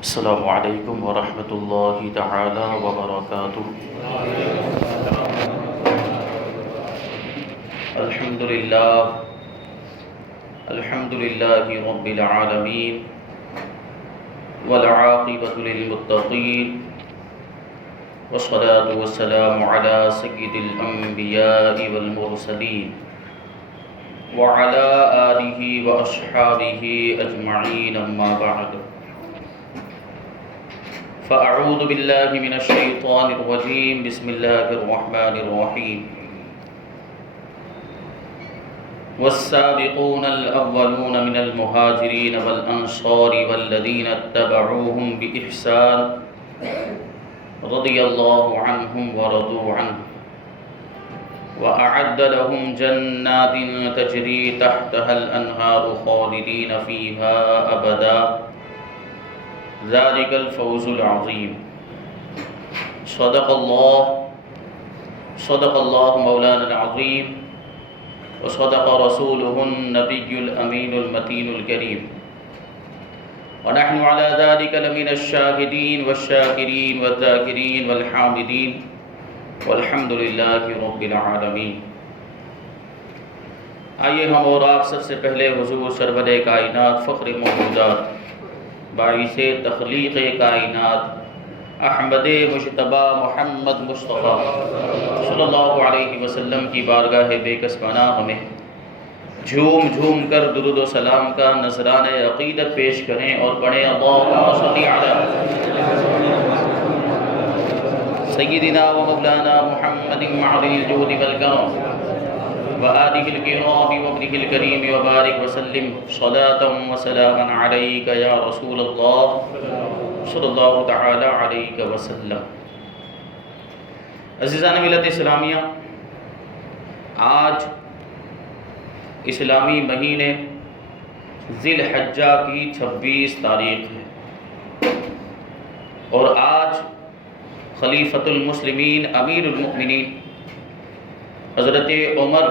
السلام علیکم ورحمۃ اللہ تعالی وبرکاتہ۔ الحمد للہ رب العالمین والعاقبۃ للمتقین والصلاة والسلام علی سید الانبیاء والمرسلین وعلی آلہ واصحابہ اجمعین، اما بعد فأعوذ باللہ من الشیطان الرجیم، بسم اللہ الرحمن الرحیم۔ والسابقون الأولون من المهاجرين والأنصار والذين اتبعوهم بإحسان رضي الله عنهم ورضوا عنه وأعد لهم جنات تجري تحتها الأنهار خالدين فيها أبدا ذلك الفوز العظيم۔ صدق الله مولانا العظيم، وصدق رسوله النبي الأمين المتين الكريم، ونحن على ذلك لمن الشاهدين والشاكرين والذاكرين والحامدين، والحمد لله رب العالمين۔ آئیے ہم اور آپ سب سے پہلے حضور سرور کائنات، فخر موجودات، باعث تخلیق کائنات، احمد مجتبی محمد مصطفیٰ صلی اللہ علیہ وسلم کی بارگاہ بے کس پناہ میں جھوم جھوم کر درود و سلام کا نذرانہ عقیدت پیش کریں اور پڑھیں اللہم صلی علی سیدنا و مولانا محمد معدن الجود والکرم وآلہ الکرام وابنہ الکریم وبارک وسلم صلاة و سلاما علیک یا رسول اللہ صلی اللہ تعالی علیہ وسلم۔ عزیزان ملت اسلامیہ، آج اسلامی مہینے ذی الحجہ کی 26 تاریخ ہے، اور آج خلیفۃ المسلمین امیر المؤمنین حضرت عمر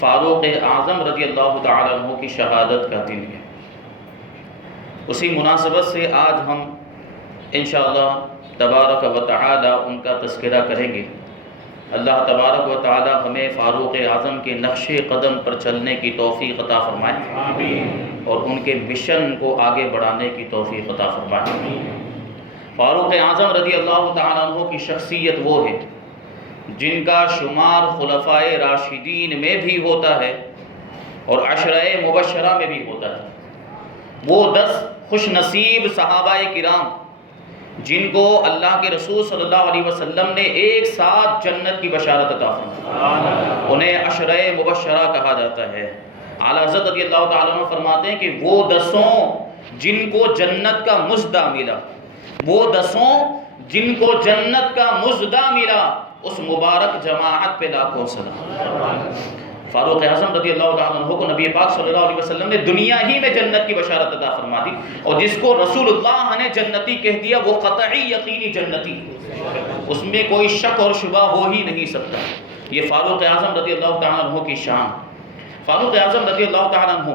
فاروق اعظم رضی اللہ تعالیٰ عنہ کی شہادت کا دن ہے۔ اسی مناسبت سے آج ہم انشاءاللہ تبارک و تعالی ان کا تذکرہ کریں گے۔ اللہ تبارک و تعالی ہمیں فاروق اعظم کے نقش قدم پر چلنے کی توفیق عطا فرمائے، آمین، اور ان کے مشن کو آگے بڑھانے کی توفیق عطا فرمائے، آمین۔ فاروق اعظم رضی اللہ تعالیٰ عنہ کی شخصیت وہ ہے جن کا شمار خلفائے راشدین میں بھی ہوتا ہے اور عشرہ مبشرہ میں بھی ہوتا ہے۔ وہ 10 خوش نصیب صحابہ کرام جن کو اللہ کے رسول صلی اللہ علیہ وسلم نے ایک ساتھ جنت کی بشارت عطا فرمائی، انہیں عشرہ مبشرہ کہا جاتا ہے۔ اعلیٰ حضرت رضی اللہ تعالیٰ عنہ فرماتے ہیں کہ وہ 10 جن کو جنت کا مزدہ ملا، وہ 10 جن کو جنت کا مزدہ ملا، اس مبارک جماعت پہ لاکھوں سلام۔ فاروق اعظم رضی اللہ تعالیٰ عنہ کو نبی پاک صلی اللہ علیہ وسلم نے دنیا ہی میں جنت کی بشارت عطا فرما دی، اور جس کو رسول اللہ نے جنتی کہہ دیا وہ قطعی یقینی جنتی، اس میں کوئی شک اور شبہ ہو ہی نہیں سکتا۔ یہ فاروق اعظم رضی اللہ تعالیٰ عنہ کی شان۔ فاروق اعظم رضی اللہ تعالیٰ عنہ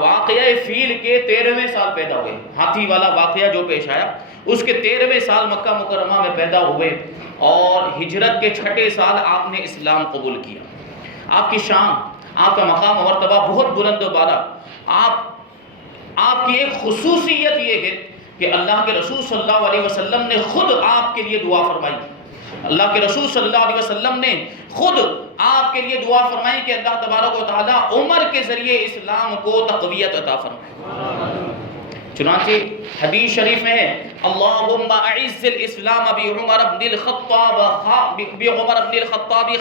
واقعہ فیل کے 13ویں سال پیدا ہوئے، ہاتھی والا واقعہ جو پیش آیا اس کے 13ویں سال مکہ مکرمہ میں پیدا ہوئے، اور ہجرت کے 6 سال آپ نے اسلام قبول کیا۔ آپ کی شان، آپ کا مقام و مرتبہ بہت بلند و بالا۔ آپ کی ایک خصوصیت یہ ہے کہ اللہ کے رسول صلی اللہ علیہ وسلم نے خود آپ کے لیے دعا فرمائی، اللہ کے رسول صلی اللہ علیہ وسلم نے خود آپ کے لیے دعا فرمائی کہ اللہ تبارک و تعالی عمر کے ذریعے اسلام کو تقویت عطا فرمائے۔ چنانچہ حدیث شریف میں ہے اللہم اعز الاسلام بعمر بن الخطاب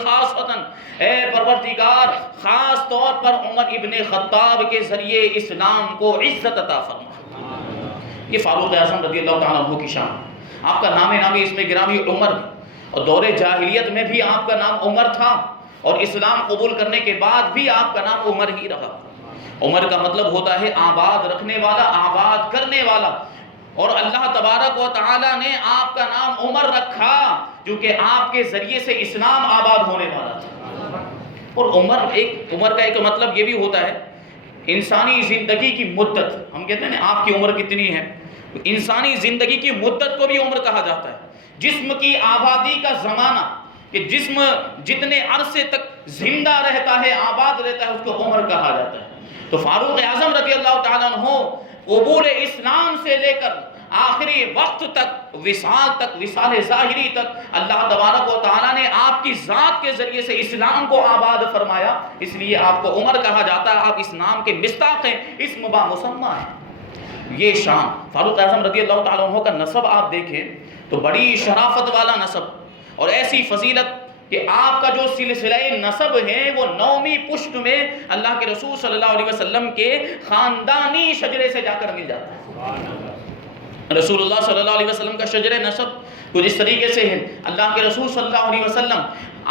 خاصتا، اے پروردگار خاص طور پر عمر ابن خطاب کے ذریعے اسلام کو عزت عطا فرما۔ یہ فاروق اعظم رضی اللہ تعالیٰ عنہ کی شان۔ آپ کا نام نامی اس میں گرامی عمر ہے، اور دور جاہلیت میں بھی آپ کا نام عمر تھا، اور اسلام قبول کرنے کے بعد بھی آپ کا نام عمر ہی رہا۔ عمر کا مطلب ہوتا ہے آباد رکھنے والا، آباد کرنے والا، اور اللہ تبارک و تعالی نے آپ کا نام عمر رکھا کیونکہ آپ کے ذریعے سے اسلام آباد ہونے والا تھا۔ اور عمر کا ایک مطلب یہ بھی ہوتا ہے انسانی زندگی کی مدت۔ ہم کہتے ہیں نا آپ کی عمر کتنی ہے، انسانی زندگی کی مدت کو بھی عمر کہا جاتا ہے. جسم کی آبادی کا زمانہ، کہ جسم جتنے عرصے تک زندہ رہتا ہے، آباد رہتا ہے، اس کو عمر کہا جاتا ہے. تو فاروق اعظم رضی اللہ تعالیٰ عنہ قبول اسلام سے لے کر آخری وقت تک، وصال ظاہری تک اللہ تبارک و تعالیٰ نے آپ کی ذات کے ذریعے سے اسلام کو آباد فرمایا، اس لیے آپ کو عمر کہا جاتا ہے. آپ اس نام کے مستاق ہیں، اسم با مسمى ہیں. یہ شان فاروق اعظم رضی اللہ تعالیٰ عنہ کا نسب آپ دیکھیں تو بڑی شرافت والا نسب، اور ایسی فضیلت کہ آپ کا جو سلسلہ نسب ہے وہ 9ویں پشت میں اللہ کے رسول صلی اللہ علیہ وسلم کے خاندانی شجرے سے جا کر مل جاتا ہے. رسول اللہ صلی اللہ علیہ وسلم کا شجرہ نسب کچھ اس طریقے سے ہے. اللہ کے رسول صلی اللہ علیہ وسلم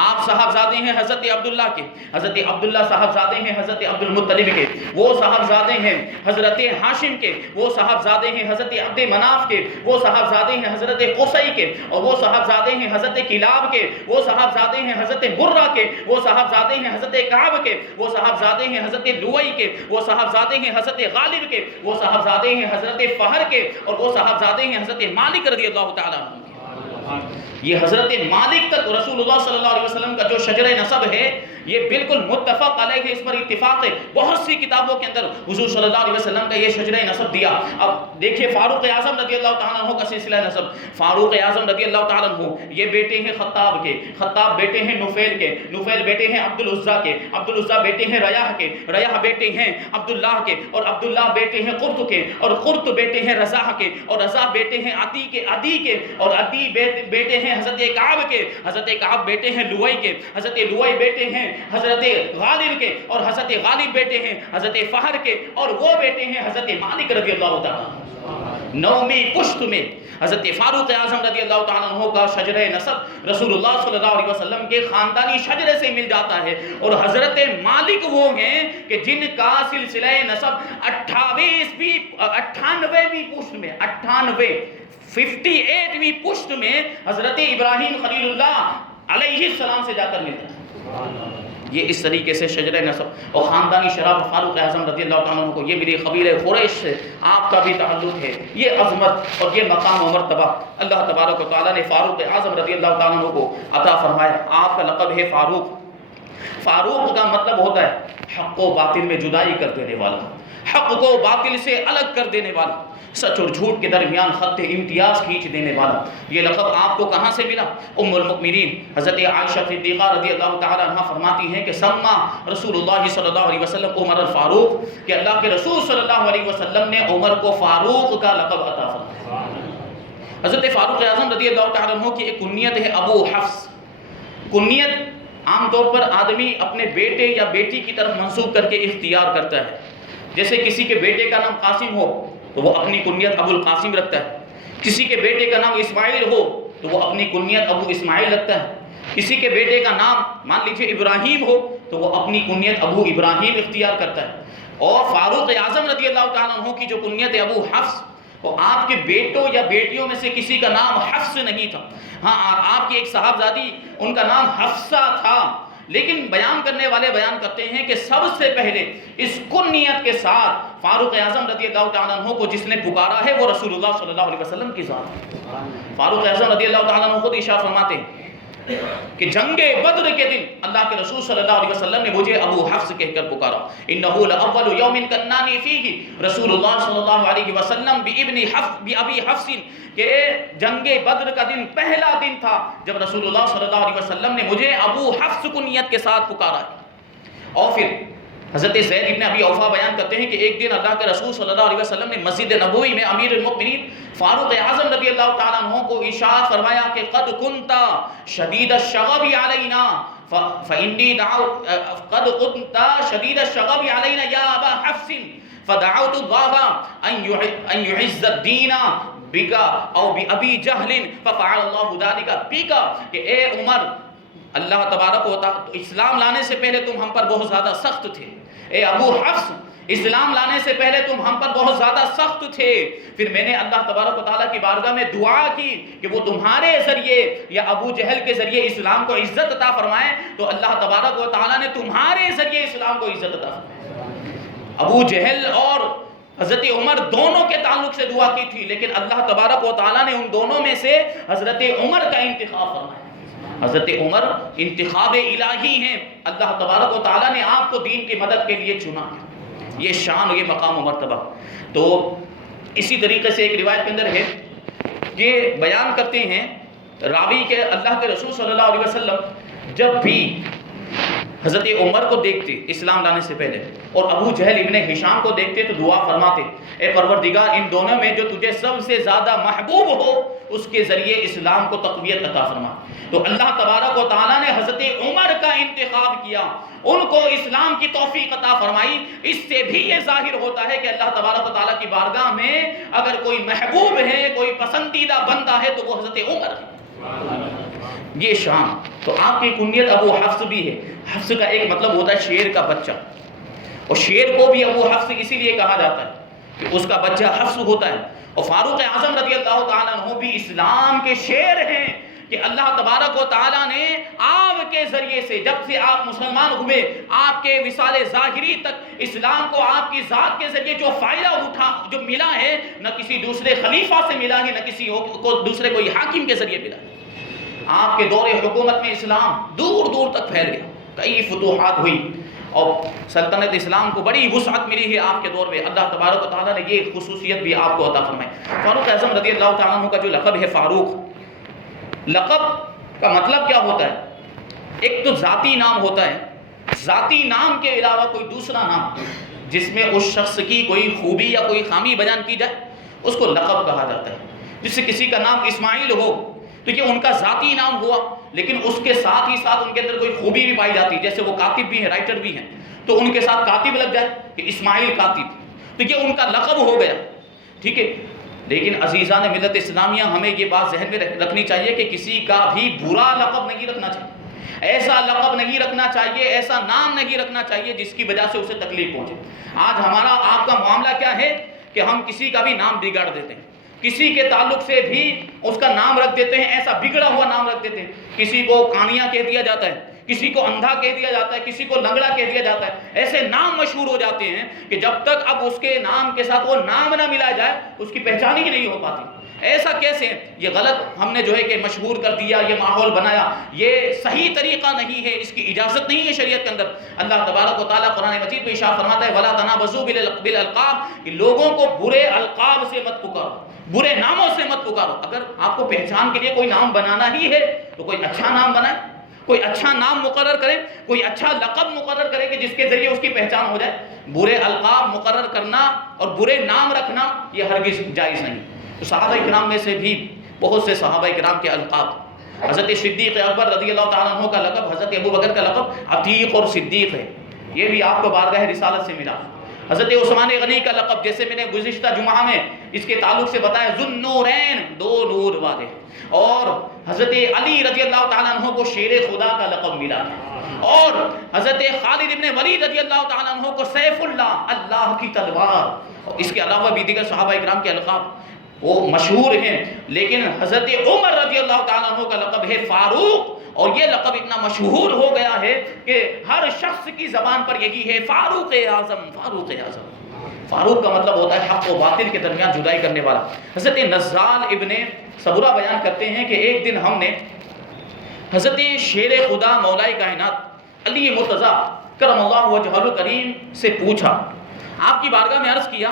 آپ صاحبزادے ہیں حضرت عبداللہ کے، حضرت عبداللہ صاحبزادے ہیں حضرت عبد المطلب کے، وہ صاحبزادے ہیں حضرت ہاشم کے، وہ صاحبزادے ہیں حضرت عبد مناف کے، وہ صاحبزادے ہیں حضرت قصی کے، اور وہ صاحبزادے ہیں حضرت کلاب کے، وہ صاحبزادے ہیں حضرت مرہ کے، وہ صاحبزادے ہیں حضرت کعب کے، وہ صاحبزادے ہیں حضرت لوئی کے، وہ صاحبزادے ہیں حضرت غالب کے، وہ صاحبزادے ہیں حضرت فہر کے، اور وہ صاحبزادے ہیں حضرت مالک رضی اللہ تعالیٰ عنہ. یہ حضرت مالک تک رسول اللہ صلی اللہ علیہ وسلم کا جو شجر نسب ہے یہ بالکل متفق علیہ ہے، اس پر اتفاق ہے. بہت سی کتابوں کے اندر حضور صلی اللہ علیہ وسلم کا یہ شجر نسب دیا. اب دیکھیے فاروق اعظم رضی اللہ تعالیٰ عنہ کا سلسلہ نسب. فاروق اعظم رضی اللہ تعالیٰ عنہ یہ بیٹے ہیں خطاب کے، خطاب بیٹے ہیں نفیل کے، نفیل بیٹے ہیں عبد العزیٰ کے، عبد العزیٰ بیٹے ہیں ریاح کے، ریاح بیٹے ہیں عبداللہ کے، اور عبداللہ بیٹے ہیں قرط کے، اور قرط بیٹے ہیں رضاح کے، اور رضاح بیٹے ہیں عدی کے، عدی کے، اور عدی بیٹے ہیں حضرت کعب کے، حضرت کعب بیٹے ہیں لوئی کے، حضرت لوئی بیٹے ہیں حضرت غالب کے، اور حضرت غالب بیٹے ہیں حضرت فہر کے، اور وہ بیٹے ہیں حضرت مالک رضی اللہ تعالیٰ. 9ویں پشت میں حضرت فاروق اعظم رضی اللہ تعالیٰ عنہ کا شجرہ نسب رسول اللہ صلی اللہ علیہ وسلم کے خاندانی شجرے سے مل جاتا ہے. اور حضرت مالک وہ ہیں کہ جن کا سلسلہ نسب 98ویں پشت میں 58ویں پشت میں حضرت ابراہیم خلیل اللہ علیہ السلام سے جا کر ملتا ہے. یہ اس طریقے سے شجرہ نسب اور خاندانی شرافت فاروق اعظم رضی اللہ تعالیٰ عنہ کو، یہ میری قبیلہ قریش سے آپ کا بھی تعلق ہے. یہ عظمت اور یہ مقام و مرتبہ اللہ تبارک و تعالیٰ نے فاروق اعظم رضی اللہ تعالیٰ عنہ کو عطا فرمایا. آپ کا لقب ہے فاروق. فاروق کا مطلب ہوتا ہے حق و باطل میں جدائی کر دینے والا، حق کو باطل سے الگ کر دینے والا، سچ اور جھوٹ کے درمیان خط امتیاز کھینچ دینے والا. یہ لقب آپ کو کہاں سے ملا؟ ام المؤمنین حضرت عائشہ صدیقہ رضی اللہ تعالی عنہا فرماتی ہیں کہ سما رسول اللہ صلی اللہ علیہ وسلم عمر الفاروق، کہ اللہ کے رسول صلی اللہ علیہ وسلم نے عمر کو فاروق کا لقب عطا فرمایا. حضرت فاروق اعظم رضی اللہ تعالی عنہ کی ایک کنیت ہے ابو حفص. کنیت عام طور پر آدمی اپنے بیٹے یا بیٹی کی طرف منسوب کر کے اختیار کرتا ہے. جیسے کسی کے بیٹے کا نام قاسم ہو تو وہ اپنی کنیت ابو القاسم رکھتا ہے. کسی کے بیٹے کا نام اسماعیل ہو تو وہ اپنی کنیت ابو اسماعیل رکھتا ہے. کسی کے بیٹے کا نام مان لیجیے ابراہیم ہو تو وہ اپنی کنیت ابو ابراہیم اختیار کرتا ہے. اور فاروق اعظم رضی اللہ تعالیٰ عنہ کی جو کنیت ہے ابو حفص، وہ آپ کے بیٹوں یا بیٹیوں میں سے کسی کا نام حفص نہیں تھا. ہاں آپ کی ایک صاحبزادی ان کا نام حفصہ تھا، لیکن بیان کرنے والے بیان کرتے ہیں کہ سب سے پہلے اس کنیت کے ساتھ فاروق اعظم رضی اللہ تعالیٰ عنہ کو جس نے پکارا ہے وہ رسول اللہ صلی اللہ علیہ وسلم کی ذات. فاروق اعظم رضی اللہ تعالیٰ عنہ خود ارشاد فرماتے ہیں کہ جنگ بدر کے دن اللہ کے رسول صلی اللہ علیہ وسلم نے مجھے ابو حفص کہہ کر پکارا. انہو لأول یوم کنانی فیہ رسول اللہ صلی اللہ علیہ وسلم بأبی حفص، کہ جنگ بدر کا دن پہلا دن تھا جب رسول اللہ صلی اللہ علیہ وسلم نے مجھے ابو حفص کنیت کے ساتھ پکارا. اور پھر حضرت زید ابن ابی اوفا بیان کرتے ہیں کہ ایک دن اللہ کے رسول صلی اللہ علیہ وسلم نے مسجد نبوی میں امیر المؤمنین فاروق اعظم رضی اللہ تعالیٰ عنہ کو ارشاد فرمایا کہ قد كنت شدید الشغب علینا فإنی دعوت قد كنت شدید الشغب علینا یا ابا حفص فدعوت اللہ ان يعز الدین بکا او بأبی جہل ففعل اللہ ذلك بکا، کہ اے عمر اللہ تبارک و تعالی اسلام لانے سے پہلے تم ہم پر بہت زیادہ سخت تھے. اے ابو حفص اسلام لانے سے پہلے تم ہم پر بہت زیادہ سخت تھے. پھر میں نے اللہ تبارک و تعالیٰ کی بارگاہ میں دعا کی کہ وہ تمہارے ذریعے یا ابو جہل کے ذریعے اسلام کو عزت عطا فرمائے، تو اللہ تبارک و تعالیٰ نے تمہارے ذریعے اسلام کو عزت عطا فرمائی. ابو جہل اور حضرت عمر دونوں کے تعلق سے دعا کی تھی، لیکن اللہ تبارک و تعالیٰ نے ان دونوں میں سے حضرت عمر کا انتخاب فرمایا۔ حضرت عمر انتخاب الہی ہیں، اللہ تبارک و تعالیٰ نے آپ کو دین کی مدد کے لیے چنا ہے۔ یہ شان، یہ مقام و مرتبہ۔ تو اسی طریقے سے ایک روایت کے اندر ہے کہ بیان کرتے ہیں راوی کے اللہ کے رسول صلی اللہ علیہ وسلم جب بھی حضرت عمر کو دیکھتے اسلام لانے سے پہلے اور ابو جہل ابن ہشام کو دیکھتے تو دعا فرماتے، اے پروردگار ان دونوں میں جو تجھے سب سے زیادہ محبوب ہو اس کے ذریعے اسلام کو تقویت عطا فرما۔ تو اللہ تبارک و تعالیٰ نے حضرت عمر کا انتخاب کیا، ان کو اسلام کی توفیق عطا فرمائی۔ اس سے بھی یہ ظاہر ہوتا ہے کہ اللہ تبارک و تعالیٰ کی بارگاہ میں اگر کوئی محبوب ہے، کوئی پسندیدہ بندہ ہے تو وہ حضرت عمر ہے۔ یہ شان۔ تو آپ کی کنیت ابو حفص بھی ہے۔ حفص کا ایک مطلب ہوتا ہے شیر کا بچہ، اور شیر کو بھی ابو حفص اسی لیے کہا جاتا ہے کہ اس کا بچہ حفص ہوتا ہے۔ اور فاروق اعظم رضی اللہ تعالیٰ عنہ بھی اسلام کے شیر ہیں کہ اللہ تبارک و تعالیٰ نے آپ کے ذریعے سے جب سے آپ مسلمان ہوئے، آپ کے وصال ظاہری تک اسلام کو آپ کی ذات کے ذریعے جو فائدہ اٹھا جو ملا ہے، نہ کسی دوسرے خلیفہ سے ملا ہے، نہ کسی کو دوسرے کوئی حاکم کے ذریعے ملا ہے۔ آپ کے دور حکومت میں اسلام دور دور تک پھیل گیا، کئی فتوحات ہوئی اور سلطنت اسلام کو بڑی وسعت ملی ہے آپ کے دور میں۔ اللہ تبارک و تعالیٰ نے یہ خصوصیت بھی آپ کو عطا فرمائی۔ فاروق اعظم رضی اللہ تعالیٰ عنہ کا جو لقب ہے فاروق، لقب کا مطلب کیا ہوتا ہے؟ ایک تو ذاتی نام ہوتا ہے، ذاتی نام کے علاوہ کوئی دوسرا نام جس میں اس شخص کی کوئی خوبی یا کوئی خامی بیان کی جائے اس کو لقب کہا جاتا ہے۔ جس سے کسی کا نام اسماعیل ہو تو یہ ان کا ذاتی نام ہوا، لیکن اس کے ساتھ ہی ساتھ ان کے اندر کوئی خوبی بھی پائی جاتی ہے، جیسے وہ کاتب بھی ہیں، رائٹر بھی ہیں، تو ان کے ساتھ کاتب لگ جائے کہ اسماعیل کاتب، تو یہ ان کا لقب ہو گیا، ٹھیک ہے۔ لیکن عزیزان ملت اسلامیہ، ہمیں یہ بات ذہن میں رکھنی چاہیے کہ کسی کا بھی برا لقب نہیں رکھنا چاہیے، ایسا لقب نہیں رکھنا چاہیے، ایسا نام نہیں رکھنا چاہیے جس کی وجہ سے اسے تکلیف پہنچے۔ آج ہمارا آپ کا معاملہ کیا ہے کہ ہم کسی کا بھی نام بگاڑ دیتے ہیں، کسی کے تعلق سے بھی اس کا نام رکھ دیتے ہیں، ایسا بگڑا ہوا نام رکھ دیتے ہیں۔ کسی کو کانیا کہہ دیا جاتا ہے، کسی کو اندھا کہہ دیا جاتا ہے، کسی کو لنگڑا کہہ دیا جاتا ہے۔ ایسے نام مشہور ہو جاتے ہیں کہ جب تک اب اس کے نام کے ساتھ وہ نام نہ ملا جائے اس کی پہچان ہی نہیں ہو پاتی۔ ایسا کیسے؟ یہ غلط ہم نے جو ہے کہ مشہور کر دیا، یہ ماحول بنایا، یہ صحیح طریقہ نہیں ہے، اس کی اجازت نہیں ہے شریعت کے اندر۔ اللہ تبارک و تعالیٰ قرآن مجید میں ارشاد فرماتا ہے وَلَا تَنَابَزُوا بِالْأَلْقَابِ، کہ لوگوں کو برے القاب سے مت پکارو، برے ناموں سے مت پکارو۔ اگر آپ کو پہچان کے لیے کوئی نام بنانا ہی ہے تو کوئی اچھا نام بنائے، کوئی اچھا نام مقرر کرے، کوئی اچھا لقب مقرر کرے کہ جس کے ذریعے اس کی پہچان ہو جائے۔ برے القاب مقرر کرنا اور برے نام رکھنا یہ ہرگز جائز نہیں۔ تو صحابہ کرام میں سے بھی بہت سے صحابہ کرام کے القاب، حضرت صدیق اکبر رضی اللہ تعالیٰ عنہ کا لقب، حضرت ابو بکر کا لقب عتیق اور صدیق ہے، یہ بھی آپ کو بارگاہ رسالت سے ملا۔ حضرت عثمان غنی کا لقب، جیسے میں نے گزشتہ جمعہ میں اس کے تعلق سے بتایا، ذو النورین، دو نور والے۔ اور حضرت علی رضی اللہ تعالیٰ عنہ کو شیر خدا کا لقب ملا، اور حضرت خالد ابن ولید رضی اللہ تعالیٰ عنہ کو سیف اللہ، اللہ کی تلوار۔ اس کے علاوہ بھی دیگر صحابہ اکرام کے القاب وہ مشہور ہیں، لیکن حضرت عمر رضی اللہ تعالیٰ عنہ کا لقب ہے فاروق، اور یہ لقب اتنا مشہور ہو گیا ہے کہ ہر شخص کی زبان پر یہی ہے، فاروق اعظم، فاروق اعظم۔ فاروق کا مطلب ہوتا ہے حق و باطل کے درمیان جدائی کرنے والا۔ حضرت نزال ابن صبرہ بیان کرتے ہیں کہ ایک دن ہم نے حضرت شیر خدا مولا کائنات علی مرتضیٰ کرم اللہ وجہہ الکریم سے پوچھا، آپ کی بارگاہ میں عرض کیا،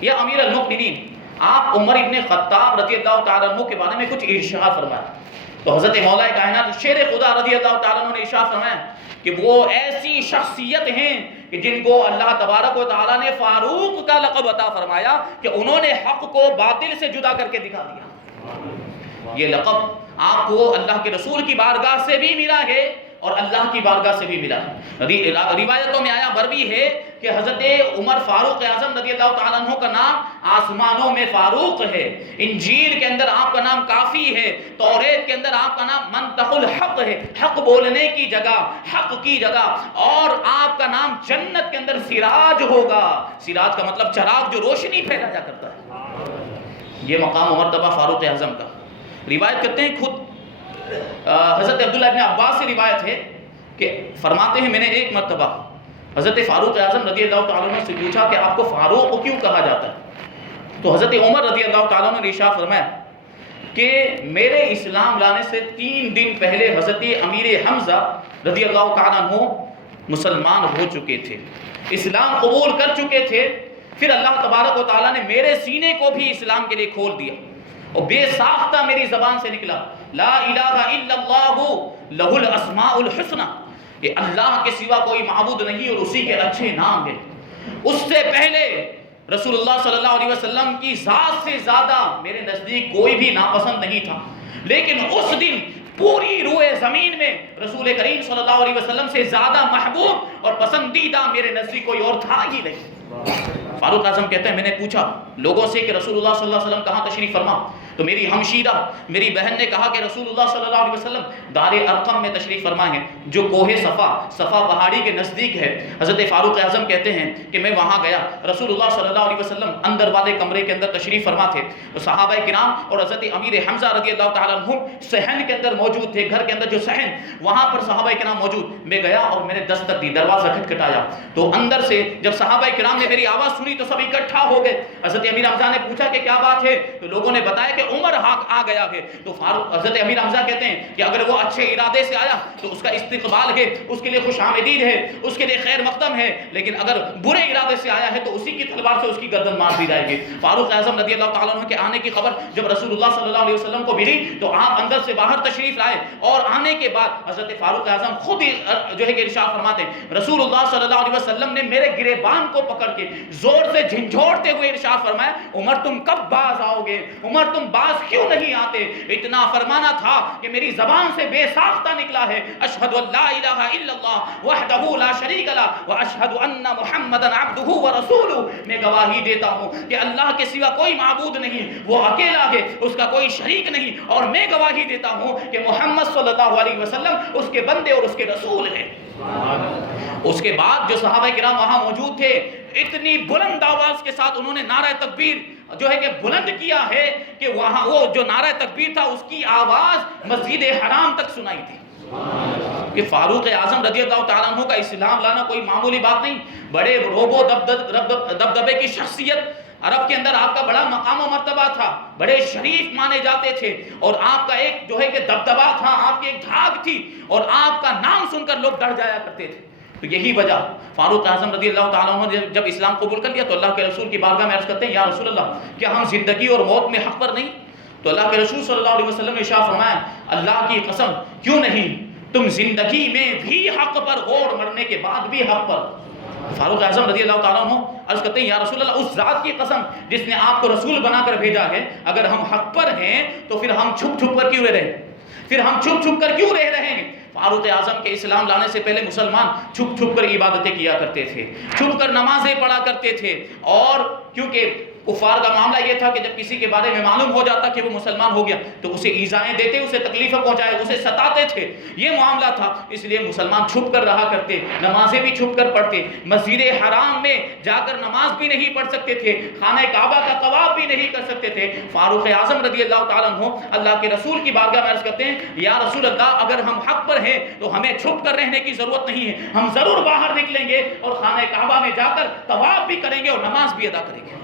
یا امیر المؤمنین، آپ عمر ابن خطاب رضی اللہ تعالیٰ عنہ کے بارے میں کچھ ارشاد فرمایا۔ تو حضرت مولا کائنات شیر خدا رضی اللہ تعالیٰ عنہ نے ارشاد فرمایا کہ وہ ایسی شخصیت ہیں کہ جن کو اللہ تبارک و تعالیٰ نے فاروق کا لقب عطا فرمایا کہ انہوں نے حق کو باطل سے جدا کر کے دکھا دیا۔ یہ لقب آپ کو اللہ کے رسول کی بارگاہ سے بھی ملا ہے اور اللہ کی بارگاہ سے بھی ملا ہے۔ روایتوں میں آیا بروی ہے کہ حضرت عمر فاروق اعظم رضی اللہ تعالیٰ عنہ کا نام آسمانوں میں فاروق ہے، انجیل کے اندر آپ کا نام کافی ہے، توریت کے اندر آپ کا نام منطق الحق ہے، حق بولنے کی جگہ، حق کی جگہ، اور آپ کا نام جنت کے اندر سراج ہوگا۔ سراج کا مطلب چراغ جو روشنی پھیلایا کرتا ہے۔ یہ مقام و مرتبہ فاروق اعظم کا۔ روایت کرتے ہیں خود حضرت عبداللہ ابن عباس سے روایت ہے کہ فرماتے ہیں میں نے ایک مرتبہ حضرت فاروق اعظم رضی اللہ تعالیٰ عنہ سے پوچھا کہ آپ کو فاروق کیوں کہا جاتا ہے؟ تو حضرت عمر رضی اللہ تعالیٰ عنہ نے ارشاد فرمایا کہ میرے اسلام لانے سے 3 دن پہلے حضرت امیر حمزہ رضی اللہ تعالیٰ عنہ مسلمان ہو چکے تھے، اسلام قبول کر چکے تھے، پھر اللہ تبارک و تعالیٰ نے میرے سینے کو بھی اسلام کے لیے کھول دیا اور بے ساختہ میری زبان سے نکلا لا الہ الا اللہ لہ الاسماء الحسنی، کہ اللہ کے سوا کوئی معبود نہیں اور اسی کے اچھے نام ہیں۔ اس سے پہلے رسول اللہ صلی اللہ علیہ وسلم کی ذات سے زیادہ میرے نزدیک کوئی بھی ناپسند نہیں تھا، لیکن اس دن پوری روئے زمین میں رسول کریم صلی اللہ علیہ وسلم سے زیادہ محبوب اور پسندیدہ میرے نزدیک کوئی اور تھا ہی نہیں۔ فاروق اعظم کہتے ہیں میں نے پوچھا لوگوں سے کہ رسول اللہ صلی اللہ علیہ وسلم کہاں تشریف فرما؟ تو میری ہمشیرہ میری بہن نے کہا کہ رسول اللہ صلی اللہ علیہ وسلم دار ارقم میں تشریف فرما ہے جو کوہ صفا پہاڑی کے نزدیک ہے۔ حضرت فاروق اعظم کہتے ہیں کہ میں وہاں گیا، رسول اللہ صلی اللہ علیہ وسلم اندر والے کمرے کے اندر تشریف فرما تھے، صحابہ کرام اور حضرت امیر حمزہ رضی اللہ تعالیٰ عنہ صحن کے اندر موجود تھے، گھر کے اندر جو صحن وہاں پر صحابہ کرام موجود۔ میں گیا اور میں نے دستک دی، دروازہ کھٹکھٹایا تو اندر سے جب صحابہ کرام نے میری آواز سنی تو سب اکٹھا ہو گئے۔ حضرت امیر حمزہ نے پوچھا کہ کیا بات ہے؟ تو لوگوں نے بتایا کہ عمر آ گیا ہے۔ تو حضرت امیر حمزہ کہتے ہیں کہ اگر وہ اچھے ارادے سے آیا تو اس کا استقبال ہے، اس کے لیے خوش آمدید ہے، اس کے لیے خیر مقدم ہے، لیکن اگر برے ارادے سے آیا ہے تو اسی کی تلوار سے اس کی گردن مار دی جائے گی۔ فاروق اعظم رضی اللہ تعالیٰ عنہ کے آنے کی خبر جب رسول اللہ صلی اللہ علیہ وسلم کو ملی تو آپ اندر سے باہر تشریف لائے، اور آنے کے بعد حضرت فاروق اعظم خود جو ہے کہ ارشاد فرماتے ہیں رسول اللہ صلی اللہ علیہ وسلم نے میرے گریبان کو پکڑ کے زور سے جھنجھوڑتے ہوئے ارشاد فرمایا عمر تم کب باز آؤ گے؟ عمر تم باز کیوں نہیں آتے؟ اتنا فرمانا تھا کہ میری زبان سے بے ساختہ نکلا ہے اشہد ان لا الہ الا اللہ وحدہ لا شریک لہ واشہد ان محمدا عبدہ ورسولہ، میں گواہی دیتا ہوں کہ اللہ کے سوا کوئی معبود نہیں، وہ اکیلا ہے، اس کا کوئی شریک نہیں، اور میں گواہی دیتا ہوں کہ محمد صلی اللہ علیہ وسلم اس کے بندے اور اس کے رسول ہیں۔ اس کے بعد جو صحابہ کرام وہاں موجود تھے اتنی بلند آواز کے ساتھ انہوں نے نعرہ تکبیر جو ہے کہ بلند کیا ہے کہ وہاں وہ جو نعرہ تکبیر تھا اس کی آواز مسجد حرام تک سنائی تھی۔ کہ فاروق اعظم رضی اللہ تعالیٰ عنہ کا اسلام لانا کوئی معمولی بات نہیں، بڑے روب و دبدبے کی شخصیت، عرب کے اندر آپ کا بڑا مقام و مرتبہ تھا، بڑے شریف مانے جاتے تھے، اور آپ کا ایک جو ہے کہ دبدبہ تھا، آپ کی ایک دھاک تھی، اور آپ کا نام سن کر لوگ ڈر جایا کرتے تھے۔ تو یہی وجہ فاروق اعظم رضی اللہ تعالیٰ عنہ نے جب اسلام قبول کر لیا تو اللہ کے رسول کی بارگاہ میں عرض کرتے ہیں یا رسول اللہ کیا ہم زندگی اور موت میں حق پر نہیں؟ تو اللہ کے رسول صلی اللہ علیہ وسلم نے ارشاد فرمایا اللہ کی قسم کیوں نہیں، تم زندگی میں بھی حق پر اور مرنے کے بعد بھی حق پر۔ فاروق اعظم رضی اللہ تعالیٰ عنہ عرض کرتے ہیں یا رسول اللہ اس ذات کی قسم جس نے آپ کو رسول بنا کر بھیجا ہے، اگر ہم حق پر ہیں تو پھر ہم چھپ چھپ کر کیوں رہ رہے ہیں؟ پھر ہم چھپ چھپ کر کیوں رہ رہے ہیں؟ فاروق اعظم کے اسلام لانے سے پہلے مسلمان چھپ چھپ کر عبادتیں کیا کرتے تھے، چھپ کر نمازیں پڑھا کرتے تھے، اور کیونکہ کفار کا معاملہ یہ تھا کہ جب کسی کے بارے میں معلوم ہو جاتا کہ وہ مسلمان ہو گیا تو اسے ایذائیں دیتے، اسے تکلیفیں پہنچائے، اسے ستاتے تھے، یہ معاملہ تھا، اس لیے مسلمان چھپ کر رہا کرتے، نمازیں بھی چھپ کر پڑھتے، مسجد حرام میں جا کر نماز بھی نہیں پڑھ سکتے تھے، خانہ کعبہ کا طواف بھی نہیں کر سکتے تھے۔ فاروق اعظم رضی اللہ تعالیٰ عنہ اللہ کے رسول کی بارگاہ میں عرض کرتے ہیں یا رسول اللہ اگر ہم حق پر ہیں تو ہمیں چھپ کر رہنے کی ضرورت نہیں ہے، ہم ضرور باہر نکلیں گے اور خانہ کعبہ میں جا کر طواف بھی کریں گے اور نماز بھی ادا کریں گے۔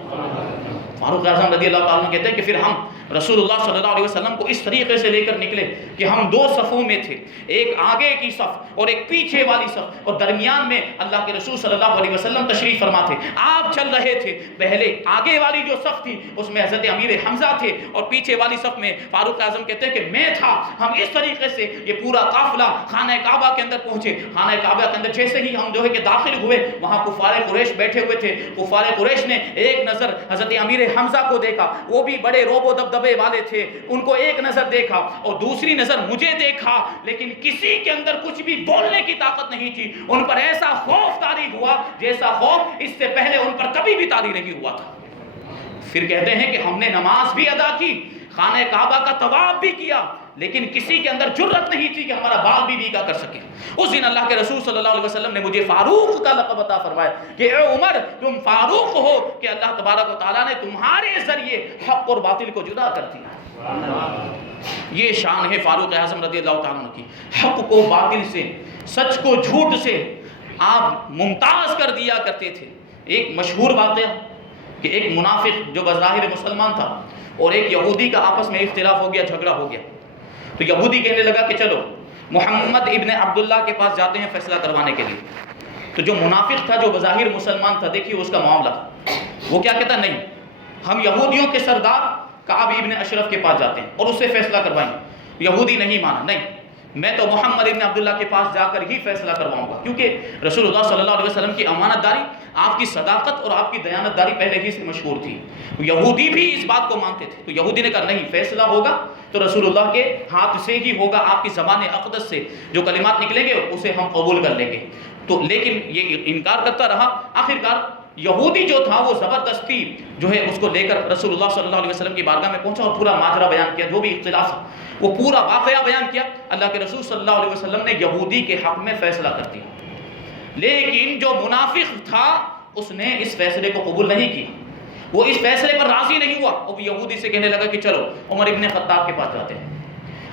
فاروق اعظم رضی اللہ تعالیٰ عنہ کہتے ہیں کہ پھر ہم رسول اللہ صلی اللہ علیہ وسلم کو اس طریقے سے لے کر نکلے کہ ہم 2 صفوں میں تھے، ایک آگے کی صف اور ایک پیچھے والی صف، اور درمیان میں اللہ کے رسول صلی اللہ علیہ وسلم تشریف فرما تھے، آپ چل رہے تھے، پہلے آگے والی جو صف تھی اس میں حضرت امیر حمزہ تھے اور پیچھے والی صف میں فاروق اعظم کہتے ہیں کہ میں تھا۔ ہم اس طریقے سے یہ پورا قافلہ خانہ کعبہ کے اندر پہنچے، خانہ کعبہ کے اندر جیسے ہی ہم جو ہے کہ داخل ہوئے وہاں کفار قریش بیٹھے ہوئے تھے، کفار قریش نے ایک نظر حضرت امیر حمزہ کو دیکھا، وہ بھی بڑے روب و دبدبے والے تھے، ان کو ایک نظر دیکھا اور دوسری نظر مجھے دیکھا، لیکن کسی کے اندر کچھ بھی بولنے کی طاقت نہیں تھی، ان پر ایسا خوف طاری ہوا جیسا خوف اس سے پہلے ان پر کبھی بھی طاری نہیں ہوا تھا۔ پھر کہتے ہیں کہ ہم نے نماز بھی ادا کی، خانہ کعبہ کا طواف بھی کیا، لیکن کسی کے اندر جرت نہیں تھی کہ ہمارا بال بھی بھیگا کر سکے۔ اس دن اللہ کے رسول صلی اللہ علیہ وسلم نے مجھے فاروق کا لقب عطا فرمایا کہ اے عمر تم فاروق ہو کہ اللہ تبارک و تعالیٰ نے تمہارے ذریعے حق اور باطل کو جدا کر دیا۔ یہ شان ہے فاروق اعظم رضی اللہ تعالیٰ عنہ کی، حق کو باطل سے، سچ کو جھوٹ سے آپ ممتاز کر دیا کرتے تھے۔ ایک مشہور واقعہ کہ ایک منافق جو بظاہر مسلمان تھا اور ایک یہودی کا آپس میں اختلاف ہو گیا، جھگڑا ہو گیا، تو یہودی کہنے لگا کہ چلو محمد ابن عبداللہ کے پاس جاتے ہیں فیصلہ کروانے کے لیے۔ تو جو منافق تھا، جو بظاہر مسلمان تھا، دیکھیے اس کا معاملہ، وہ کیا کہتا، نہیں ہم یہودیوں کے سردار کعب ابن اشرف کے پاس جاتے ہیں اور اس سے فیصلہ کروائیں۔ یہودی نہیں مانا، نہیں میں تو محمد ابن عبداللہ کے پاس جا کر ہی فیصلہ کرواؤں گا، کیونکہ رسول اللہ صلی اللہ علیہ وسلم کی امانت داری، آپ کی صداقت اور آپ کی دیانت داری پہلے ہی سے مشہور تھی۔ یہودی بھی اس بات کو مانتے تھے، تو یہودی نے کہا نہیں، فیصلہ ہوگا تو رسول اللہ کے ہاتھ سے ہی ہوگا، آپ کی زبان اقدس سے جو کلمات نکلیں گے اسے ہم قبول کر لیں گے۔ تو لیکن یہ انکار کرتا رہا، آخرکار یہودی جو تھا وہ زبردستی جو ہے اس کو لے کر رسول اللہ صلی اللہ علیہ وسلم کی بارگاہ میں پہنچا اور پورا ماجرا بیان کیا، جو بھی اختلاف تھا وہ پورا واقعہ بیان کیا۔ اللہ کے رسول صلی اللہ علیہ وسلم نے یہودی کے حق میں فیصلہ کر دیا، لیکن جو منافق تھا اس نے اس فیصلے کو قبول نہیں کیا، وہ اس فیصلے پر راضی نہیں ہوا، وہ یہودی سے کہنے لگا کہ چلو عمر ابن خطاب کے پاس جاتے ہیں۔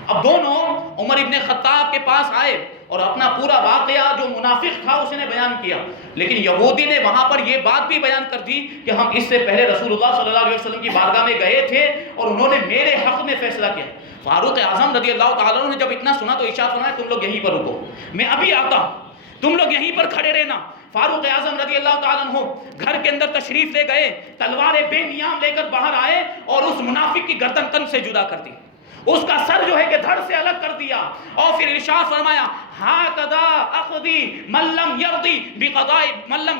اب دونوں عمر ابن خطاب کے پاس آئے اور اپنا پورا واقعہ جو منافق تھا اس نے بیان کیا، لیکن یہودی نے وہاں پر یہ بات بھی بیان کر دی کہ ہم اس سے پہلے رسول اللہ صلی اللہ علیہ وسلم کی بارگاہ میں گئے تھے اور انہوں نے میرے حق میں فیصلہ کیا۔ فاروق اعظم رضی اللہ تعالیٰ عنہ نے جب اتنا سنا تو ارشاد فرمایا تم لوگ یہیں پر رکو، میں ابھی آتا ہوں، تم لوگ یہیں پر کھڑے رہنا۔ فاروق اعظم رضی اللہ تعالیٰ عنہ گھر کے اندر تشریف لے گئے، تلواریں بے نیام لے کر باہر آئے اور اس منافق کی گردن تن سے جدا کر دی، اس کا سر جو ہے کہ دھڑ سے الگ کر دیا، اور پھر ارشاد فرمایا ہاکذا اخذی من لم یرضی بقضاء اللہ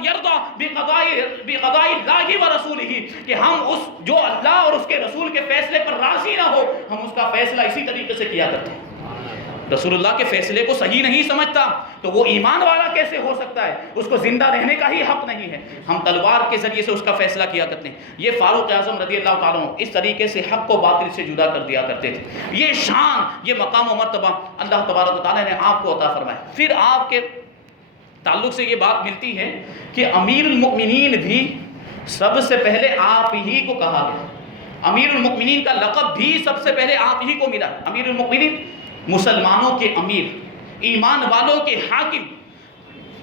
ورسولہ، کہ ہم اس جو اللہ اور اس کے رسول کے فیصلے پر راضی نہ ہو ہم اس کا فیصلہ اسی طریقے سے کیا کرتے ہیں۔ رسول اللہ کے فیصلے کو صحیح نہیں سمجھتا تو وہ ایمان والا کیسے ہو سکتا ہے؟ اس کو زندہ رہنے کا ہی حق نہیں ہے، ہم تلوار کے ذریعے سے اس کا فیصلہ کیا کرتے ہیں۔ یہ فاروق اعظم رضی اللہ تعالیٰ عنہ اس طریقے سے حق کو باطل سے جدا کر دیا کرتے تھے۔ یہ شان، یہ مقام و مرتبہ اللہ تبارک و تعالیٰ نے آپ کو عطا فرمایا۔ پھر آپ کے تعلق سے یہ بات ملتی ہے کہ امیر المؤمنین بھی سب سے پہلے آپ ہی کو کہا گیا، امیر المؤمنین کا لقب بھی سب سے پہلے آپ ہی کو ملا۔ امیر المؤمنین مسلمانوں کے امیر، ایمان والوں کے حاکم،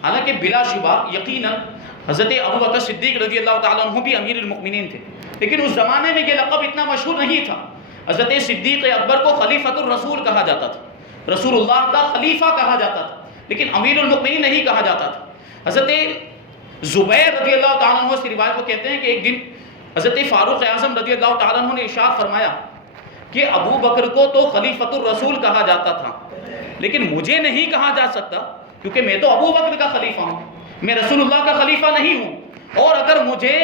حالانکہ بلا شبہ یقیناً حضرت ابوبکر صدیق رضی اللہ تعالیٰ عنہ بھی امیر المؤمنین تھے، لیکن اس زمانے میں یہ لقب اتنا مشہور نہیں تھا۔ حضرت صدیق اکبر کو خلیفۃ الرسول کہا جاتا تھا، رسول اللہ کا خلیفہ کہا جاتا تھا، لیکن امیر المؤمنین نہیں کہا جاتا تھا۔ حضرت زبیر رضی اللہ تعالیٰ عنہ سے روایت کو کہتے ہیں کہ ایک دن حضرت فاروق اعظم رضی اللہ تعالیٰ عنہ نے ارشاد فرمایا کہ ابو بکر کو تو خلیفۃ الرسول کہا جاتا تھا، لیکن مجھے نہیں کہا جا سکتا کیونکہ میں تو ابو بکر کا خلیفہ ہوں، میں رسول اللہ کا خلیفہ نہیں ہوں، اور اگر مجھے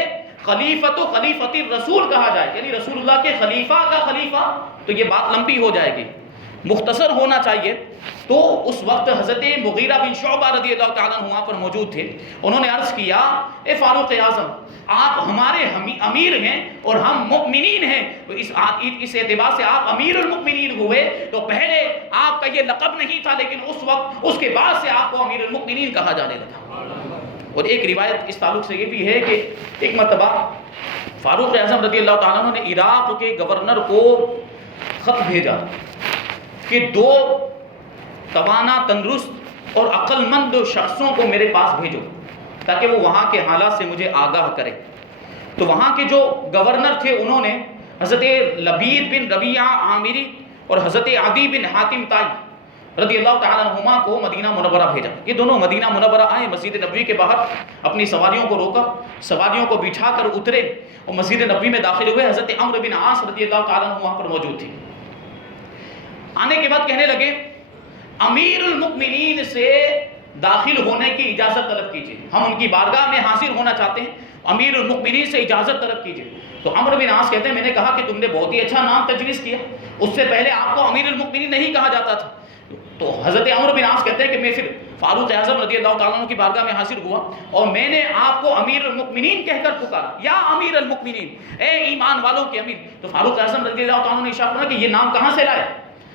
خلیفۃ الرسول کہا جائے یعنی رسول اللہ کے خلیفہ کا خلیفہ تو یہ بات لمبی ہو جائے گی، مختصر ہونا چاہیے۔ تو اس وقت حضرت مغیرہ بن شعبہ رضی اللہ تعالیٰ عنہ وہاں پر موجود تھے، انہوں نے عرض کیا اے فاروق اعظم آپ ہمارے امیر ہیں اور ہم مؤمنین ہیں، تو اس اعتبار سے آپ امیر المؤمنین ہوئے، تو پہلے آپ کا یہ لقب نہیں تھا لیکن اس وقت اس کے بعد سے آپ کو امیر المؤمنین کہا جانے لگا۔ اور ایک روایت اس تعلق سے یہ بھی ہے کہ ایک مرتبہ فاروق اعظم رضی اللہ تعالیٰ عنہ نے عراق کے گورنر کو خط بھیجا کہ دو توانا، تندرست اور عقل مند شخصوں کو میرے پاس بھیجو تاکہ وہ وہاں کے حالات سے مجھے آگاہ کرے۔ تو وہاں کے جو گورنر تھے انہوں نے حضرت لبید بن ربیعہ عامری اور حضرت عدی بن حاتم طائی رضی اللہ تعالیٰ عنہما کو مدینہ منورہ بھیجا۔ یہ دونوں مدینہ منورہ آئے، مسجد نبوی کے باہر اپنی سواریوں کو روکا، سواریوں کو بٹھا کر اترے اور مسجد نبوی میں داخل ہوئے۔ حضرت عمرو بن عاص رضی اللہ تعالیٰ عنہ وہاں پر موجود تھی۔ آنے کے بعد کہنے لگے امیر المؤمنین سے داخل ہونے کی اجازت طلب کیجیے، ہم ان کی بارگاہ میں حاضر ہونا چاہتے ہیں، امیر المؤمنین سے اجازت طلب کیجیے۔ تو عمرو بن عاص کہتے ہیں میں نے کہا کہ تم نے بہت ہی اچھا نام تجویز کیا، اس سے پہلے آپ کو امیر المؤمنین نہیں کہا جاتا تھا۔ تو حضرت عمرو بن عاص کہتے ہیں کہ میں پھر فاروق اعظم رضی اللہ تعالیٰ عنہ کی بارگاہ میں حاضر ہوا اور میں نے آپ کو امیر المؤمنین کہہ کر پکارا، یا امیر المؤمنین، اے ایمان والوں کے امیر۔ تو فاروق اعظم رضی اللہ تعالیٰ عنہ نے ارشاد فرمایا کہ یہ نام کہاں سے لائے؟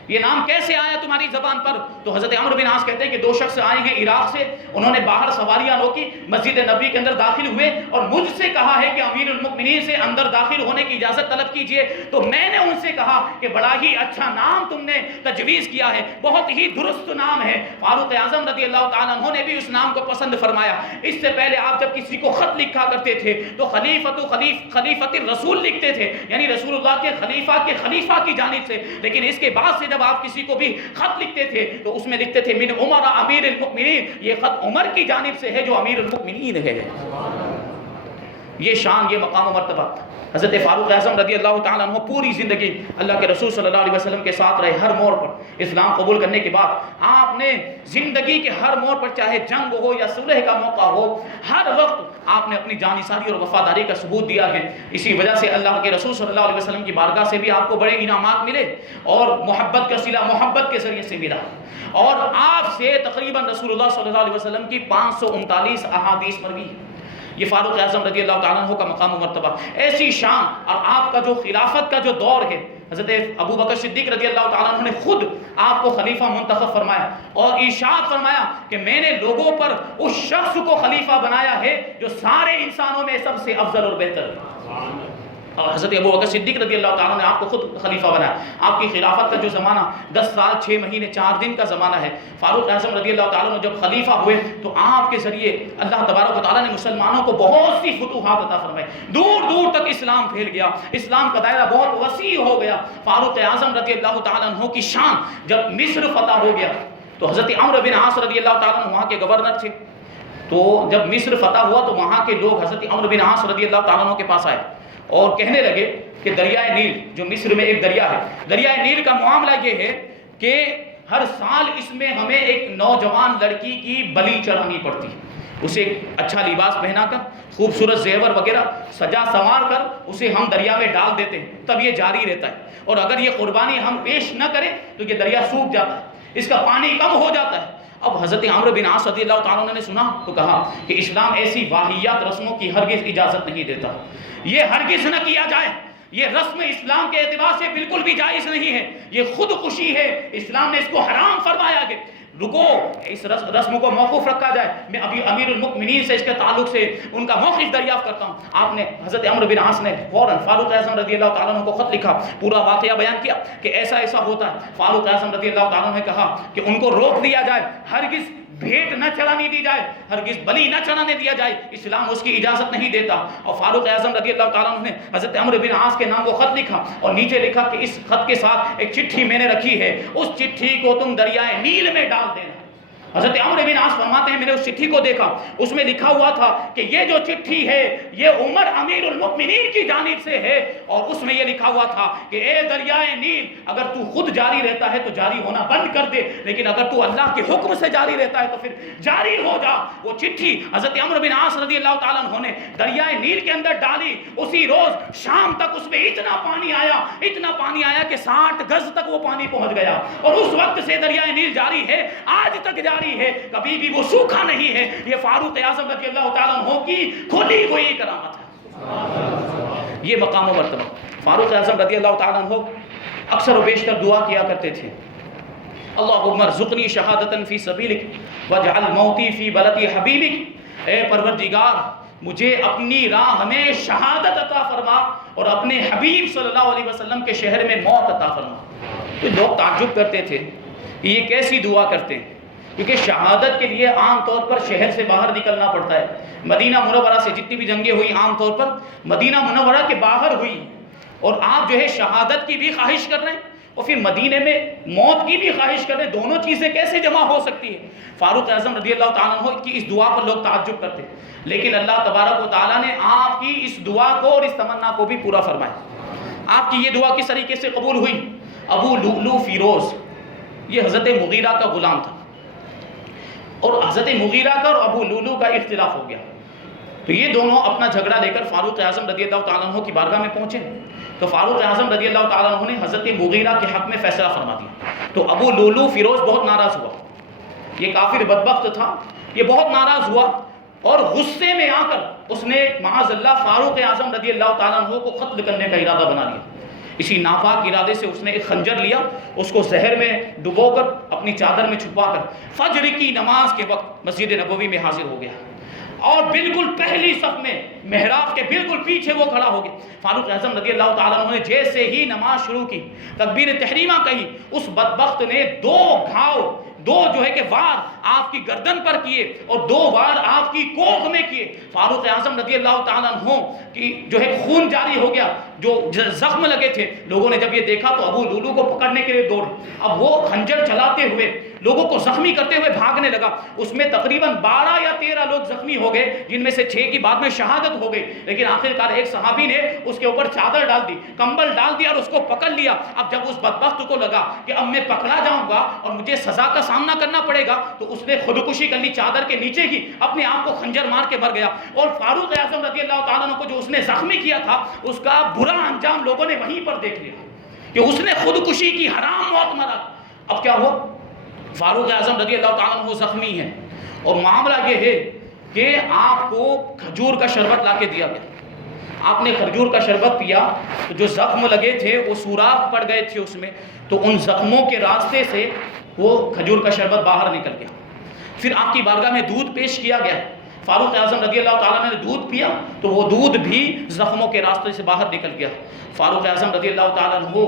یہ نام کیسے آیا تمہاری زبان پر؟ تو حضرت عمرو بن عاص کہتے ہیں کہ دو شخص آئے ہیں عراق سے، انہوں نے باہر سواریاں روکی، مسجد نبوی کے اندر داخل ہوئے اور مجھ سے کہا ہے کہ امیر المؤمنین سے اندر داخل ہونے کی اجازت طلب کیجئے۔ تو میں نے ان سے کہا کہ بڑا ہی اچھا نام تم نے تجویز کیا ہے، بہت ہی درست نام ہے۔ فاروق اعظم رضی اللہ تعالیٰ عنہ نے بھی اس نام کو پسند فرمایا۔ اس سے پہلے آپ جب کسی کو خط لکھا کرتے تھے تو خلیفۃ الرسول لکھتے تھے، یعنی رسول اللہ کے خلیفہ کی جانب سے، لیکن اس کے بعد سے جب آپ کسی کو بھی خط لکھتے تھے تو اس میں لکھتے تھے من عمر امیر المؤمنین، یہ خط عمر کی جانب سے ہے جو امیر المؤمنین ہے۔ یہ شان، یہ مقام و مرتبہ حضرت فاروق اعظم رضی اللہ تعالیٰ عنہ پوری زندگی اللہ کے رسول صلی اللہ علیہ وسلم کے ساتھ رہے۔ ہر موڑ پر اسلام قبول کرنے کے بعد آپ نے زندگی کے ہر موڑ پر، چاہے جنگ ہو یا صلح کا موقع ہو، ہر وقت آپ نے اپنی جانثاری اور وفاداری کا ثبوت دیا ہے۔ اسی وجہ سے اللہ کے رسول صلی اللہ علیہ وسلم کی بارگاہ سے بھی آپ کو بڑے انعامات ملے اور محبت کا صلہ محبت کے ذریعے سے ملا، اور آپ سے تقریباً رسول اللہ صلی اللہ علیہ وسلم کی 539 احادیث مروی ہے۔ یہ فاروق اعظم رضی اللہ تعالیٰ عنہ کا مقام و مرتبہ، ایسی شان۔ اور آپ کا جو خلافت کا جو دور ہے، حضرت ابو بکر صدیق رضی اللہ تعالیٰ عنہ نے خود آپ کو خلیفہ منتخب فرمایا اور ارشاد فرمایا کہ میں نے لوگوں پر اس شخص کو خلیفہ بنایا ہے جو سارے انسانوں میں سب سے افضل اور بہتر ہے۔ اور حضرت ابو بکر صدیق رضی اللہ تعالیٰ نے آپ کو خود خلیفہ بنایا۔ آپ کی خلافت کا جو زمانہ 10 سال 6 مہینے 4 دن کا زمانہ ہے، فاروق اعظم رضی اللہ تعالیٰ نے جب خلیفہ ہوئے تو آپ کے ذریعے اللہ تبارک و تعالیٰ نے مسلمانوں کو بہت سی فتوحات عطا فرمائے، دور دور تک اسلام پھیل گیا، اسلام کا دائرہ بہت وسیع ہو گیا۔ فاروق اعظم رضی اللہ تعالیٰ عنہ کی شان، جب مصر فتح ہو گیا تو حضرت عمرو بن عاص رضی اللہ تعالیٰ عنہ وہاں کے گورنر تھے، تو جب مصر فتح ہوا تو وہاں کے لوگ حضرت عمرو بن عاص رضی اللہ تعالیٰ عنہ کے پاس آئے اور کہنے لگے کہ دریائے نیل جو مصر میں ایک دریا ہے، دریائے نیل کا معاملہ یہ ہے کہ ہر سال اس میں ہمیں ایک نوجوان لڑکی کی بلی چڑھانی پڑتی ہے، اسے اچھا لباس پہنا کر خوبصورت زیور وغیرہ سجا سنوار کر اسے ہم دریا میں ڈال دیتے ہیں، تب یہ جاری رہتا ہے، اور اگر یہ قربانی ہم پیش نہ کریں تو یہ دریا سوکھ جاتا ہے، اس کا پانی کم ہو جاتا ہے۔ اب حضرت عمرو بن عاص رضی اللہ تعالیٰ عنہ نے سنا تو کہا کہ اسلام ایسی واہیات رسموں کی ہرگز اجازت نہیں دیتا، یہ ہرگز نہ کیا جائے، یہ رسم اسلام کے اعتبار سے بالکل بھی جائز نہیں ہے، یہ خودکشی ہے، اسلام نے اس کو حرام فرمایا کہ رکو اس رسم کو موقوف رکھا جائے۔ میں ابھی امیر المؤمنین سے اس کے تعلق سے ان کا موقف دریافت کرتا ہوں۔ آپ نے حضرت عمرو بن عاص نے فوراً فاروق اعظم رضی اللہ تعالیٰ عنہ کو خط لکھا، پورا واقعہ بیان کیا کہ ایسا ایسا ہوتا ہے۔ فاروق اعظم رضی اللہ تعالیٰ عنہ نے کہا کہ ان کو روک دیا جائے، ہرگز بھیٹ نہ چڑھانی دی جائے، ہرگز بلی نہ چڑھانے دیا جائے، اسلام اس کی اجازت نہیں دیتا۔ اور فاروق اعظم رضی اللہ تعالیٰ عنہ نے حضرت عمرو بن عاص کے نام کو خط لکھا اور نیچے لکھا کہ اس خط کے ساتھ ایک چٹھی میں نے رکھی ہے، اس چٹھی کو تم دریائے نیل میں ڈال دینا۔ حضرت عمرو بن عاص فرماتے ہیں میں نے اس چٹھی کو دیکھا، اس میں لکھا ہوا تھا کہ یہ جو چٹھی ہے یہ عمر امیر المؤمنین کی جانب سے ہے، اور اس میں یہ لکھا ہوا تھا کہ اے دریائے نیل، اگر تو خود جاری رہتا ہے تو جاری ہونا بند کر دے، لیکن اگر تو اللہ کے حکم سے جاری رہتا ہے تو پھر جاری ہو جا۔ وہ چٹھی حضرت عمرو بن عاص رضی اللہ تعالیٰ عنہ نے دریائے نیل کے اندر ڈالی، اسی روز شام تک اس میں اتنا پانی آیا کہ 60 گز تک وہ پانی پہنچ گیا، اور اس وقت سے دریائے نیل جاری ہے، آج تک جاری ہے، کبھی بھی وہ سوکھا نہیں ہے۔ یہ فاروق اعظم رضی اللہ تعالیٰ عنہ کی کھلی ہوئی کرامت ہے، یہ مقام و مرتبہ۔ فاروق اعظم رضی اللہ تعالیٰ عنہ اکثر و بیشتر دعا کیا کرتے تھے، اللہم ارزقنی شہادتا فی سبیلک واجعل موتی فی بلد حبیبک، اے پروردگار مجھے اپنی راہ میں شہادت عطا فرما اور اپنے حبیب صلی اللہ علیہ وسلم کے شہر میں موت عطا فرما۔ تو لوگ تعجب کرتے تھے کہ یہ کیسی دعا کرتے ہیں، کیونکہ شہادت کے لیے عام طور پر شہر سے باہر نکلنا پڑتا ہے۔ مدینہ منورہ سے جتنی بھی جنگیں ہوئی عام طور پر مدینہ منورہ کے باہر ہوئی، اور آپ جو ہے شہادت کی بھی خواہش کر رہے ہیں اور پھر مدینے میں موت کی بھی خواہش کر رہے ہیں، دونوں چیزیں کیسے جمع ہو سکتی ہے؟ فاروق اعظم رضی اللہ تعالیٰ عنہ کی اس دعا پر لوگ تعجب کرتے، لیکن اللہ تبارک و تعالیٰ نے آپ کی اس دعا کو اور اس تمنا کو بھی پورا فرمایا۔ آپ کی یہ دعا کس طریقے سے قبول ہوئی؟ ابو لؤلؤ فیروز، یہ حضرت مغیرہ کا غلام تھا، اور حضرت مغیرہ کا اور ابو لؤلؤ کا اختلاف ہو گیا، تو یہ دونوں اپنا جھگڑا لے کر فاروق اعظم رضی اللہ تعالیٰ عنہ کی بارگاہ میں پہنچے، تو فاروق اعظم رضی اللہ تعالیٰ عنہ نے حضرت مغیرہ کے حق میں فیصلہ فرما دیا۔ تو ابو لؤلؤ فیروز بہت ناراض ہوا، یہ کافر بدبخت تھا، یہ بہت ناراض ہوا اور غصے میں آ کر اس نے معاذ اللہ فاروق اعظم رضی اللہ تعالیٰ عنہ کو قتل کرنے کا ارادہ بنا لیا۔ اسی ناپاک ارادے سے اس نے ایک خنجر لیا، اس کو زہر میں ڈبو کر اپنی چادر میں چھپا کر فجر کی نماز کے وقت مسجد نبوی میں حاضر ہو گیا، اور بالکل پہلی صف میں محراب کے بالکل پیچھے وہ کھڑا ہو گیا۔ فاروق اعظم رضی اللہ تعالیٰ عنہ نے جیسے ہی نماز شروع کی، تکبیر تحریمہ کہی، اس بدبخت نے دو گھاؤ، دو جو ہے کہ وار آپ کی گردن پر کیے اور دو وار آپ کی کوکھ میں کیے۔ فاروق اعظم رضی اللہ تعالیٰ عنہ کی جو ہے خون جاری ہو گیا، جو زخم لگے تھے۔ لوگوں نے جب یہ دیکھا تو ابو لولو کو پکڑنے کے لیے دوڑے، اب وہ خنجر چلاتے ہوئے لوگوں کو زخمی کرتے ہوئے بھاگنے لگا۔ اس میں تقریباً 12 یا 13 لوگ زخمی ہو گئے، جن میں سے 6 کی بعد میں شہادت ہو گئی، لیکن آخرکار ایک صحابی نے اس کے اوپر چادر ڈال دی، کمبل ڈال دیا اور اس کو پکڑ لیا۔ اب جب اس بدبخت کو لگا کہ اب میں پکڑا جاؤں گا اور مجھے سزا کا سامنا کرنا پڑے گا، تو اس نے خودکشی کر لی، چادر کے نیچے کی اپنے آپ کو خنجر مار کے مر گیا۔ اور فاروق اعظم رضی اللہ تعالیٰ عنہ کو جو اس نے زخمی کیا تھا، اس کا برا انجام لوگوں نے وہیں پر دیکھ لیا کہ اس نے خودکشی کی، حرام موت مرا۔ اب کیا ہوا؟ فاروق اعظم رضی اللہ تعالیٰ عنہ زخمی ہیں، اور معاملہ یہ ہے کہ آپ کو کھجور کا شربت لا کے دیا گیا۔ آپ نے کھجور کا شربت پیا تو جو زخم لگے تھے وہ سوراخ پڑ گئے تھے اس میں، تو ان زخموں کے راستے سے وہ کھجور کا شربت باہر نکل گیا۔ پھر آپ کی بارگاہ میں دودھ پیش کیا گیا، فاروق اعظم رضی اللہ تعالیٰ عنہ نے دودھ پیا تو وہ دودھ بھی زخموں کے راستے سے باہر نکل گیا۔ فاروق اعظم رضی اللہ تعالیٰ عنہ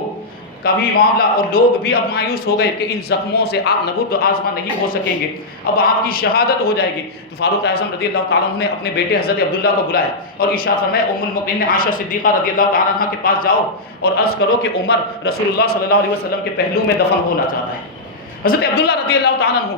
کا بھی معاملہ، اور لوگ بھی اب مایوس ہو گئے کہ ان زخموں سے آپ نبوت و آزما نہیں ہو سکیں گے، اب آپ کی شہادت ہو جائے گی۔ تو فاروق اعظم رضی اللہ تعالیٰ عنہ نے اپنے بیٹے حضرت عبداللہ کو بلایا اور ارشاد فرمایا، ام المؤمنین عائشہ صدیقہ رضی اللہ تعالیٰ عنہ کے پاس جاؤ اور عرض کرو کہ عمر رسول اللہ صلی اللہ علیہ وسلم کے پہلو میں دفن ہونا چاہتا ہے۔ حضرت عبداللہ رضی اللہ تعالیٰ عنہ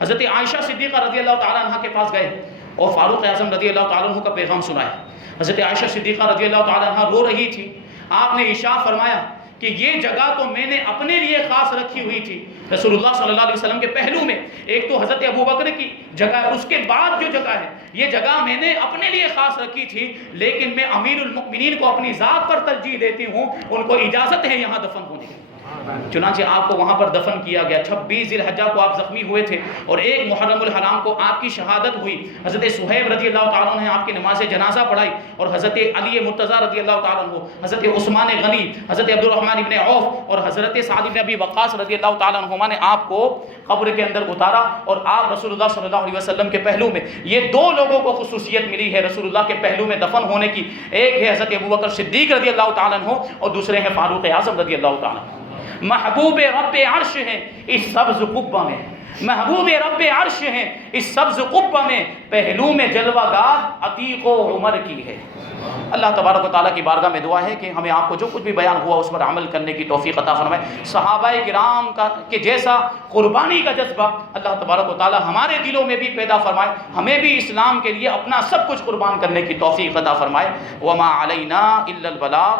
حضرت عائشہ صدیقہ رضی اللہ تعالیٰ عنہ کے پاس گئے اور فاروق اعظم رضی اللہ تعالیٰ عنہ کا پیغام سنایا۔ حضرت عائشہ صدیقہ رضی اللہ تعالیٰ عنہ رو رہی تھی۔ آپ نے ارشاد فرمایا کہ یہ جگہ تو میں نے اپنے لیے خاص رکھی ہوئی تھی رسول اللہ صلی اللہ علیہ وسلم کے پہلو میں، ایک تو حضرت ابوبکر کی جگہ ہے، اس کے بعد جو جگہ ہے یہ جگہ میں نے اپنے لیے خاص رکھی تھی، لیکن میں امیر المؤمنین کو اپنی ذات پر ترجیح دیتی ہوں، ان کو اجازت ہے یہاں دفن ہونے کی۔ چنانچہ آپ کو وہاں پر دفن کیا گیا۔ 26 ذی الحجہ کو آپ زخمی ہوئے تھے اور 1 محرم الحرام کو آپ کی شہادت ہوئی۔ حضرت صہیب رضی اللہ تعالیٰ عنہ نے آپ کی نماز جنازہ پڑھائی، اور حضرت علی مرتضیٰ رضی اللہ تعالیٰ عنہ، حضرت عثمان غنی، حضرت عبد الرحمن ابن عوف اور حضرت سعد بن ابی وقاص رضی اللہ تعالیٰ عنہما نے آپ کو قبر کے اندر اتارا، اور آپ رسول اللہ صلی اللہ علیہ وسلم کے پہلو میں، یہ 2 لوگوں کو خصوصیت ملی ہے رسول اللہ کے پہلو میں دفن ہونے کی، ایک ہے حضرت ابوبکر صدیق رضی اللہ تعالیٰ عنہ اور دوسرے ہیں فاروق اعظم رضی اللہ تعالیٰ عنہ۔ محبوب رب عرش ہیں اس سبز قبہ میں، محبوب رب عرش ہیں اس سبز قبہ میں، پہلو میں جلوہ گاہ عتیق و عمر کی ہے۔ اللہ تبارک و تعالیٰ کی بارگاہ میں دعا ہے کہ ہمیں آپ کو جو کچھ بھی بیان ہوا اس پر عمل کرنے کی توفیق عطا فرمائے۔ صحابہ کرام کے جیسا قربانی کا جذبہ اللہ تبارک و تعالیٰ ہمارے دلوں میں بھی پیدا فرمائے، ہمیں بھی اسلام کے لیے اپنا سب کچھ قربان کرنے کی توفیق عطا فرمائے۔ وما علینا الا البلاغ۔